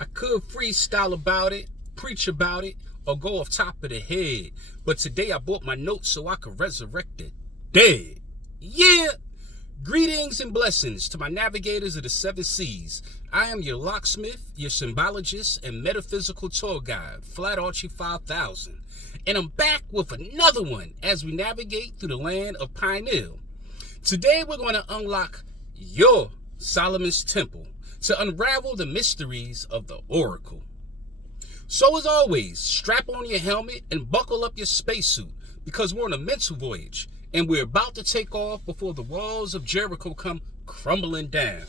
I could freestyle about it, preach about it, or go off top of the head. But today I bought my notes so I could resurrect the dead. Yeah! Greetings and blessings to my navigators of the seven seas. I am your locksmith, your symbologist, and metaphysical tour guide, Flat Archie 5000. And I'm back with another one as we navigate through the land of Pineal. Today we're going to unlock your Solomon's Temple to unravel the mysteries of the Oracle. So as always, strap on your helmet and buckle up your spacesuit because we're on a mental voyage and we're about to take off before the walls of Jericho come crumbling down.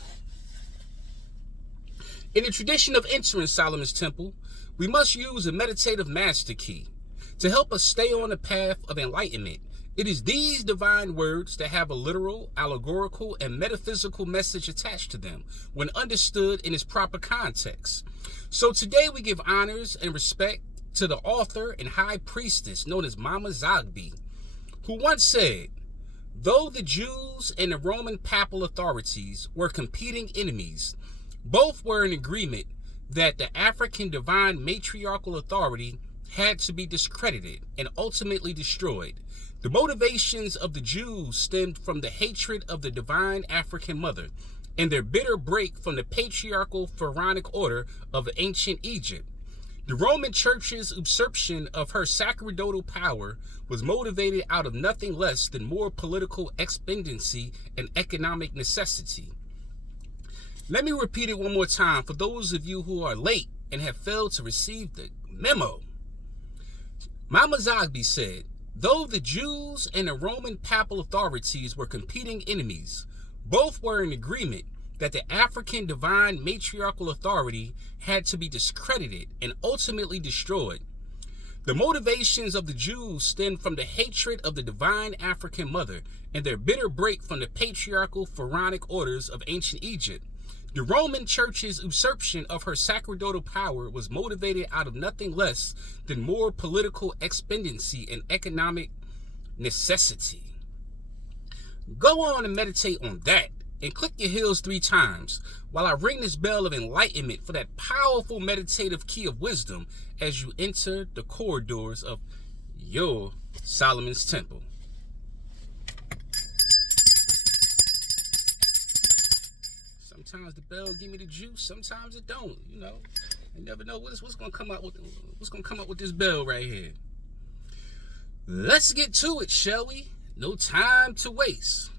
In the tradition of entering Solomon's Temple, we must use a meditative master key to help us stay on the path of enlightenment. It is these divine words that have a literal, allegorical, and metaphysical message attached to them when understood in its proper context. So today we give honors and respect to the author and high priestess known as Mama Zogby, who once said, though the Jews and the Roman papal authorities were competing enemies, both were in agreement that the African divine matriarchal authority had to be discredited and ultimately destroyed. The motivations of the Jews stemmed from the hatred of the divine African mother and their bitter break from the patriarchal pharaonic order of ancient Egypt. The Roman Church's usurpation of her sacerdotal power was motivated out of nothing less than more political expediency and economic necessity. Let me repeat it one more time for those of you who are late and have failed to receive the memo. Mama Zogby said, though the Jews and the Roman papal authorities were competing enemies, both were in agreement that the African divine matriarchal authority had to be discredited and ultimately destroyed. The motivations of the Jews stemmed from the hatred of the divine African mother and their bitter break from the patriarchal pharaonic orders of ancient Egypt. The Roman Church's usurpation of her sacerdotal power was motivated out of nothing less than more political expediency and economic necessity. Go on and meditate on that and click your heels 3 times while I ring this bell of enlightenment for that powerful meditative key of wisdom as you enter the corridors of your Solomon's Temple. Sometimes the bell give me the juice, sometimes it don't. You know, you never know what's gonna come out with this bell right here. Let's get to it, shall we? No time to waste.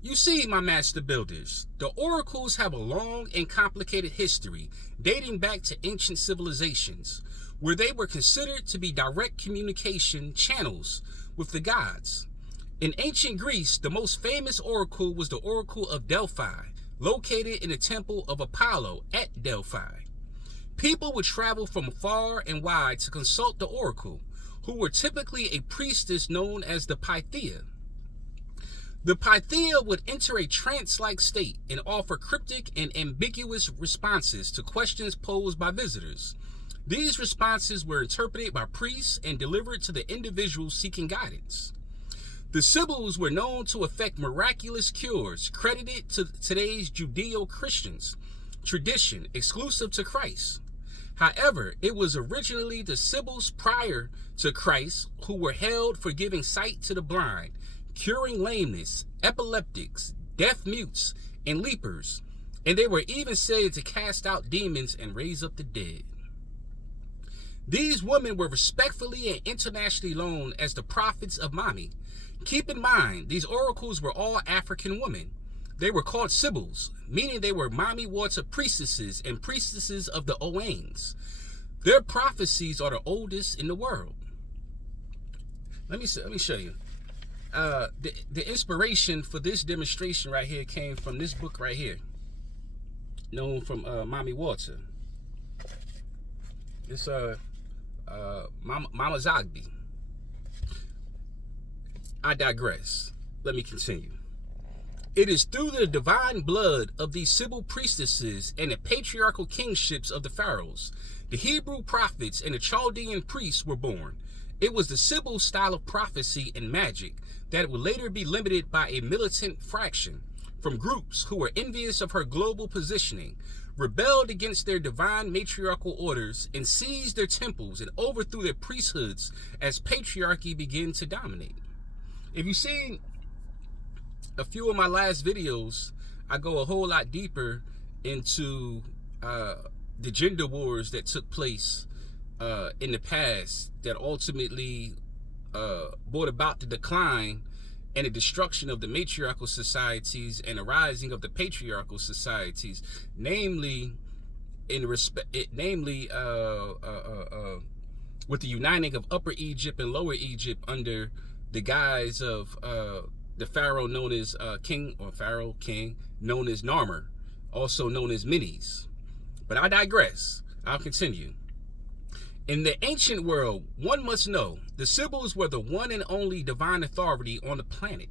You see, my master builders, the oracles have a long and complicated history dating back to ancient civilizations, where they were considered to be direct communication channels with the gods. In ancient Greece, the most famous oracle was the Oracle of Delphi, located in the temple of Apollo at Delphi. People would travel from far and wide to consult the oracle, who were typically a priestess known as the Pythia. The Pythia would enter a trance-like state and offer cryptic and ambiguous responses to questions posed by visitors. These responses were interpreted by priests and delivered to the individual seeking guidance. The Sibyls were known to effect miraculous cures credited to today's Judeo-Christians tradition exclusive to Christ. However, it was originally the Sibyls prior to Christ who were held for giving sight to the blind, curing lameness, epileptics, deaf mutes, and lepers, and they were even said to cast out demons and raise up the dead. These women were respectfully and internationally known as the prophets of Mami. Keep in mind, these oracles were all African women. They were called Sibyls, meaning they were Mami water priestesses and priestesses of the Oangs. Their prophecies are the oldest in the world. Let me show you. The inspiration for this demonstration right here came from this book right here, known from Mami Water. It's Mama Zogby. I digress. Let me continue. It is through the divine blood of these Sibyl priestesses and the patriarchal kingships of the pharaohs, the Hebrew prophets and the Chaldean priests were born. It was the Sibyl style of prophecy and magic that would later be limited by a militant fraction from groups who were envious of her global positioning, rebelled against their divine matriarchal orders and seized their temples and overthrew their priesthoods as patriarchy began to dominate. If you've seen a few of my last videos, I go a whole lot deeper into the gender wars that took place in the past that ultimately brought about the decline and the destruction of the matriarchal societies and the rising of the patriarchal societies, namely with the uniting of Upper Egypt and Lower Egypt under the guise of the pharaoh known as king known as Narmer, also known as Menes. But I digress. I'll continue. In the ancient world, one must know the Sibyls were the one and only divine authority on the planet.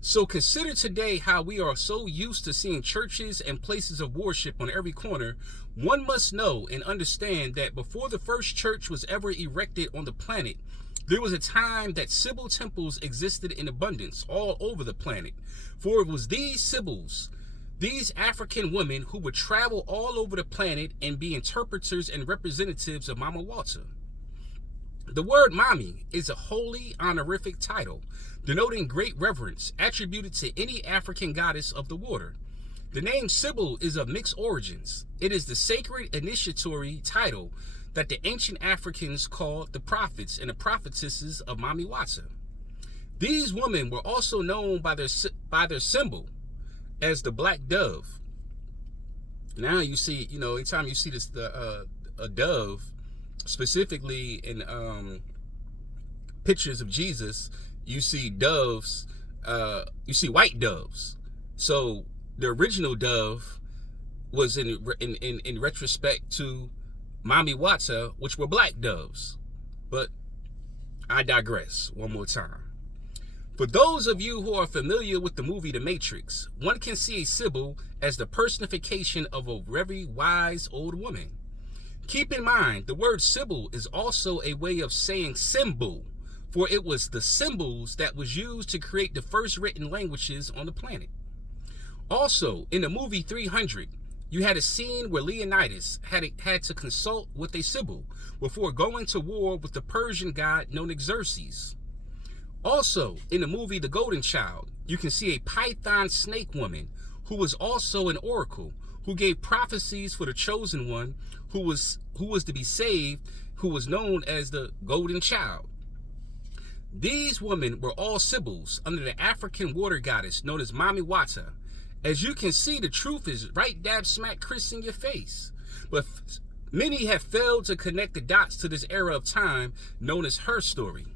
So consider today how we are so used to seeing churches and places of worship on every corner. One must know and understand that before the first church was ever erected on the planet, there was a time that Sibyl temples existed in abundance all over the planet. For it was these Sibyls, these African women, who would travel all over the planet and be interpreters and representatives of Mama Wata. The word Mami is a holy honorific title, denoting great reverence attributed to any African goddess of the water. The name Sibyl is of mixed origins. It is the sacred initiatory title that the ancient Africans called the prophets and the prophetesses of Mami Wata. These women were also known by their symbol as the black dove. Now you see, anytime you see this, a dove, specifically in pictures of Jesus, you see doves, you see white doves. So the original dove was in retrospect to Mami Wata, which were black doves. But I digress one more time. For those of you who are familiar with the movie The Matrix, one can see a Sibyl as the personification of a very wise old woman. Keep in mind, the word Sibyl is also a way of saying symbol, for it was the symbols that was used to create the first written languages on the planet. Also, in the movie 300, you had a scene where Leonidas had to consult with a Sibyl before going to war with the Persian god known as Xerxes. Also, in the movie The Golden Child, you can see a python snake woman who was also an oracle, who gave prophecies for the chosen one who was to be saved, who was known as the Golden Child. These women were all Sibyls under the African water goddess known as Mami Wata. As you can see, the truth is right dab smack Chris in your face. But many have failed to connect the dots to this era of time known as her story.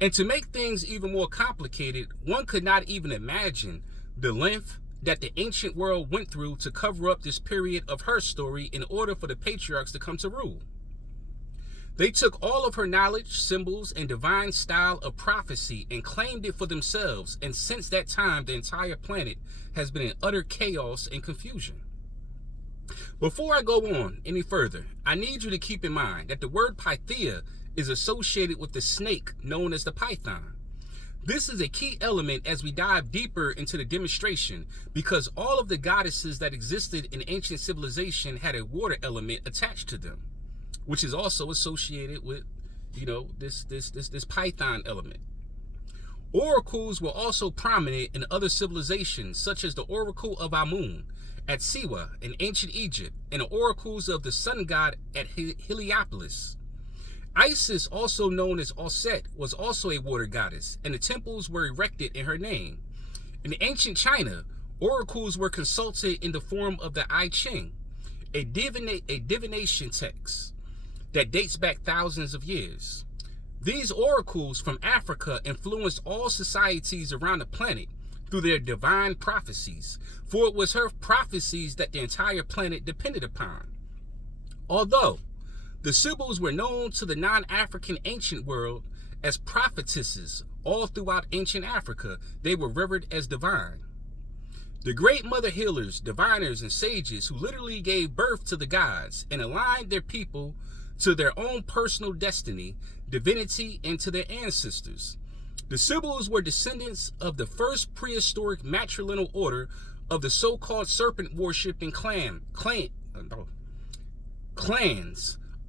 And to make things even more complicated, one could not even imagine the length that the ancient world went through to cover up this period of her story in order for the patriarchs to come to rule. They took all of her knowledge, symbols, and divine style of prophecy and claimed it for themselves, and since that time, the entire planet has been in utter chaos and confusion. Before I go on any further, I need you to keep in mind that the word Pythia is associated with the snake known as the python. This is a key element as we dive deeper into the demonstration, because all of the goddesses that existed in ancient civilization had a water element attached to them, which is also associated with, this python element. Oracles were also prominent in other civilizations, such as the Oracle of Amun at Siwa in ancient Egypt, and the oracles of the sun god at Heliopolis. Isis, also known as Auset, was also a water goddess, and the temples were erected in her name. In ancient China, oracles were consulted in the form of the I Ching, a divination text that dates back thousands of years. These oracles from Africa influenced all societies around the planet through their divine prophecies, for it was her prophecies that the entire planet depended upon. Although the Sibyls were known to the non-African ancient world as prophetesses all throughout ancient Africa, they were revered as divine. The great mother healers, diviners, and sages who literally gave birth to the gods and aligned their people to their own personal destiny, divinity, and to their ancestors. The Sibyls were descendants of the first prehistoric matrilineal order of the so-called serpent worshipping clans,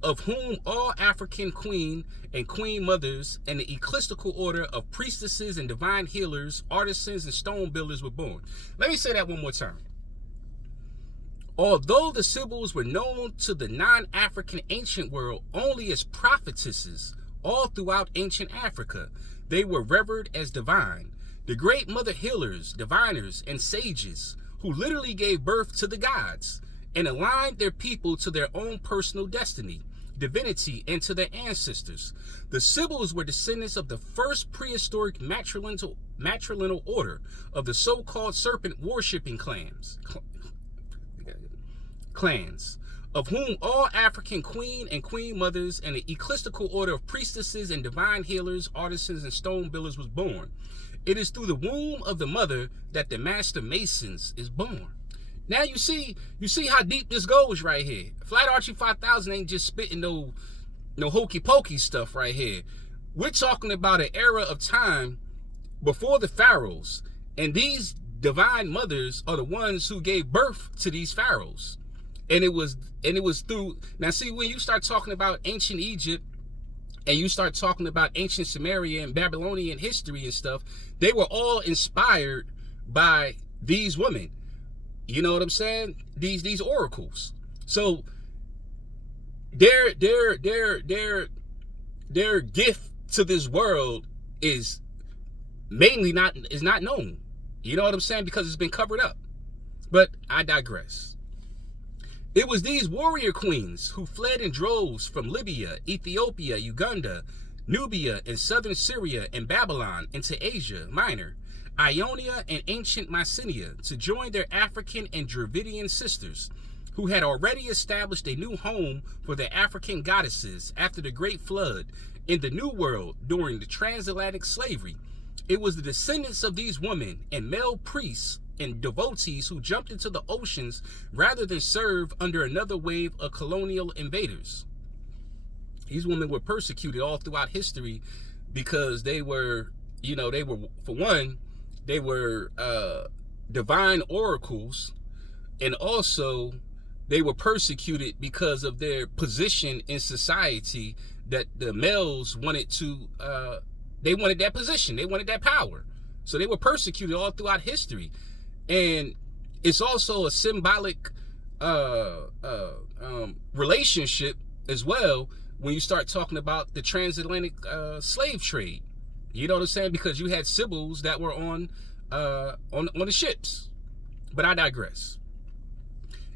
of whom all African queen and queen mothers and the ecclesiastical order of priestesses and divine healers, artisans, and stone builders were born. Let me say that one more time. Although the Sibyls were known to the non-African ancient world only as prophetesses all throughout ancient Africa, they were revered as divine, the great mother healers, diviners, and sages who literally gave birth to the gods and aligned their people to their own personal destiny, divinity, and to their ancestors. The Sibyls were descendants of the first prehistoric matrilineal order of the so-called serpent worshipping clans, of whom all African queen and queen mothers and the ecclesiastical order of priestesses and divine healers, artisans, and stone builders was born. It is through the womb of the mother that the master masons is born. Now you see how deep this goes right here. Flight Archie 5000 ain't just spitting no hokey pokey stuff right here. We're talking about an era of time before the pharaohs, and these divine mothers are the ones who gave birth to these pharaohs. And it was through, now see, when you start talking about ancient Egypt and you start talking about ancient Sumeria and Babylonian history and stuff, they were all inspired by these women. You know what I'm saying? These oracles. So their gift to this world is mainly not known. You know what I'm saying? Because it's been covered up. But I digress. It was these warrior queens who fled in droves from Libya, Ethiopia, Uganda, Nubia, and southern Syria and Babylon into Asia Minor, Ionia, and ancient Mycenae to join their African and Dravidian sisters, who had already established a new home for their African goddesses after the Great Flood in the New World during the transatlantic slavery. It was the descendants of these women and male priests and devotees who jumped into the oceans rather than serve under another wave of colonial invaders. These women were persecuted all throughout history because they were, for one, they were divine oracles, and also they were persecuted because of their position in society, that the males wanted to, they wanted that position, they wanted that power. So they were persecuted all throughout history. And it's also a symbolic relationship as well when you start talking about the transatlantic slave trade. You know what I'm saying? Because you had Sibyls that were on the ships. But I digress.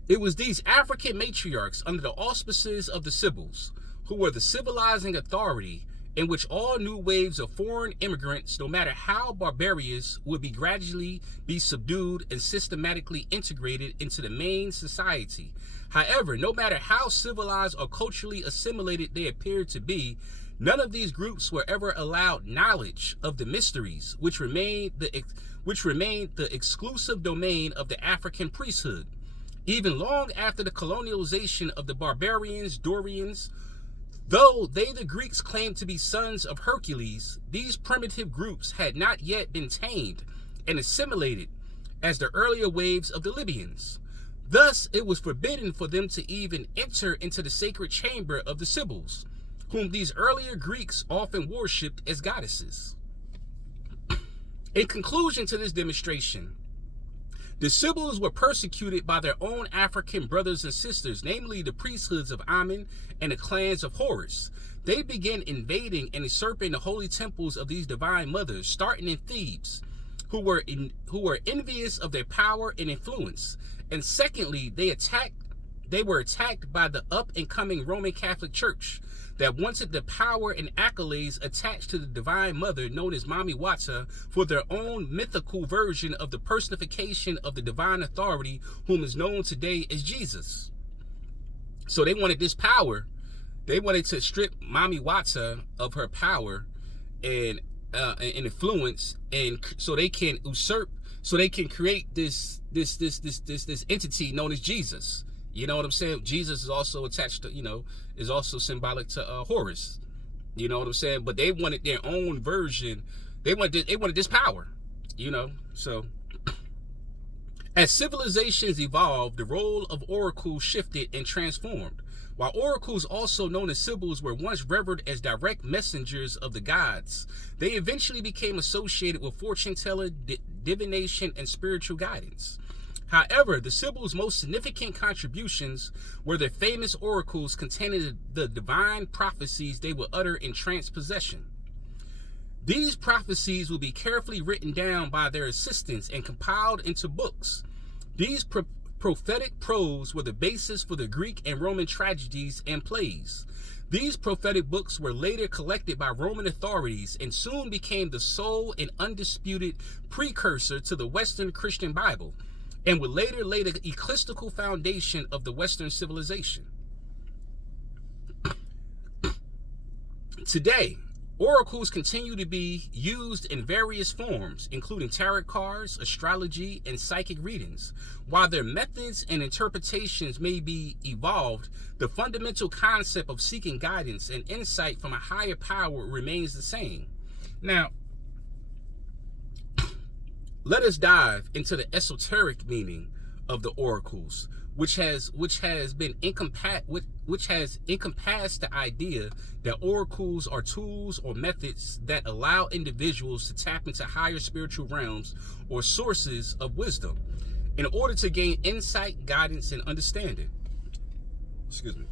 It was these African matriarchs under the auspices of the Sibyls who were the civilizing authority in which all new waves of foreign immigrants, no matter how barbarous, would be gradually be subdued and systematically integrated into the main society. However, no matter how civilized or culturally assimilated they appeared to be, none of these groups were ever allowed knowledge of the mysteries which remained the exclusive domain of the African priesthood. Even long after the colonialization of the barbarians, Dorians, though they, the Greeks, claimed to be sons of Hercules, these primitive groups had not yet been tamed and assimilated as the earlier waves of the Libyans. Thus, it was forbidden for them to even enter into the sacred chamber of the Sibyls, whom these earlier Greeks often worshipped as goddesses. In conclusion to this demonstration, the Sibyls were persecuted by their own African brothers and sisters, namely the priesthoods of Amun and the clans of Horus. They began invading and usurping the holy temples of these divine mothers, starting in Thebes, who were envious of their power and influence. And secondly, they were attacked by the up-and-coming Roman Catholic Church that wanted the power and accolades attached to the divine mother known as Mami Wata for their own mythical version of the personification of the divine authority whom is known today as Jesus. So they wanted this power. They wanted to strip Mami Wata of her power and influence, and so they can usurp, so they can create this entity known as Jesus. You know what I'm saying? Jesus is also attached to, is also symbolic to Horus. You know what I'm saying? But they wanted their own version. They wanted this power, So As civilizations evolved, the role of oracles shifted and transformed. While oracles, also known as Sibyls, were once revered as direct messengers of the gods, they eventually became associated with fortune telling, divination, and spiritual guidance. However, the Sibyls' most significant contributions were their famous oracles containing the divine prophecies they would utter in trance possession. These prophecies will be carefully written down by their assistants and compiled into books. These prophetic prose were the basis for the Greek and Roman tragedies and plays. These prophetic books were later collected by Roman authorities and soon became the sole and undisputed precursor to the Western Christian Bible, and would later lay the ecclesiastical foundation of the Western civilization. Today, oracles continue to be used in various forms, including tarot cards, astrology, and psychic readings. While their methods and interpretations may be evolved, the fundamental concept of seeking guidance and insight from a higher power remains the same. Now, let us dive into the esoteric meaning of the oracles, which has encompassed the idea that oracles are tools or methods that allow individuals to tap into higher spiritual realms or sources of wisdom in order to gain insight, guidance, and understanding. Excuse me.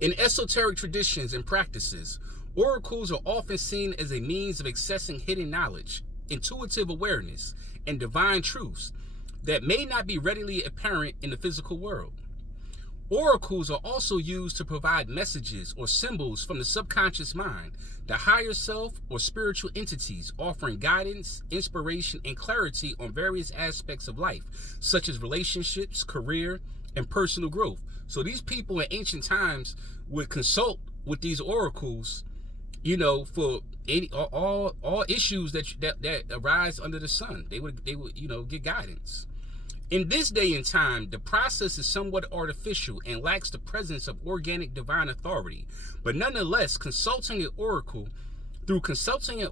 In esoteric traditions and practices, oracles are often seen as a means of accessing hidden knowledge, intuitive awareness, and divine truths that may not be readily apparent in the physical world. Oracles are also used to provide messages or symbols from the subconscious mind, the higher self, or spiritual entities, offering guidance, inspiration, and clarity on various aspects of life, such as relationships, career, and personal growth. So these people in ancient times would consult with these oracles, for all issues that arise under the sun. They would get guidance. In this day and time, the process is somewhat artificial and lacks the presence of organic divine authority. But nonetheless, through consulting an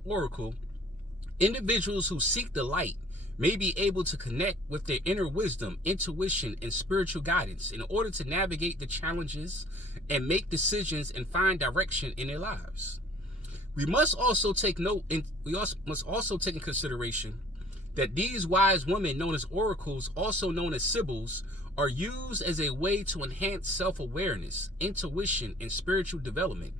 oracle, individuals who seek the light may be able to connect with their inner wisdom, intuition, and spiritual guidance in order to navigate the challenges and make decisions and find direction in their lives. We must also take in consideration that these wise women known as oracles, also known as Sibyls, are used as a way to enhance self-awareness, intuition, and spiritual development.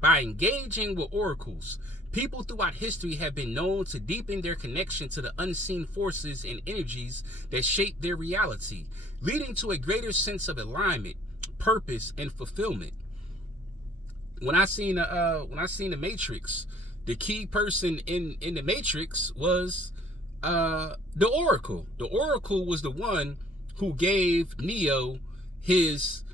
By engaging with oracles, people throughout history have been known to deepen their connection to the unseen forces and energies that shape their reality, leading to a greater sense of alignment, purpose, and fulfillment. When I seen the Matrix, the key person in the Matrix was the Oracle. The Oracle was the one who gave Neo his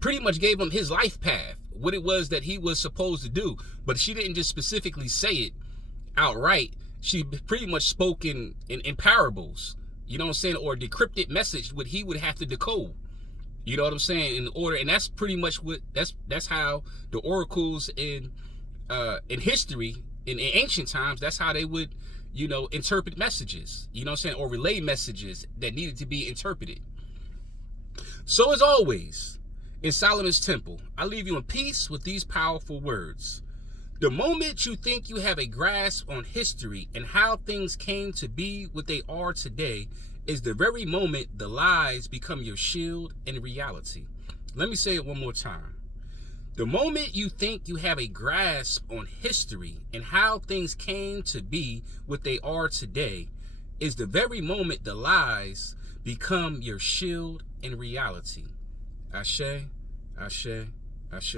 pretty much gave him his life path, what it was that he was supposed to do. But she didn't just specifically say it outright. She pretty much spoke in parables, you know what I'm saying, or a decrypted message what he would have to decode. You know what I'm saying? In order, and that's pretty much what that's how the oracles in history in ancient times, that's how they would interpret messages, you know what I'm saying, or relay messages that needed to be interpreted. So as always, in Solomon's Temple, I leave you in peace with these powerful words. The moment you think you have a grasp on history and how things came to be what they are today is the very moment the lies become your shield and reality. Let me say it one more time. The moment you think you have a grasp on history and how things came to be what they are today is the very moment the lies become your shield and reality. Ashe, ashe, ashe.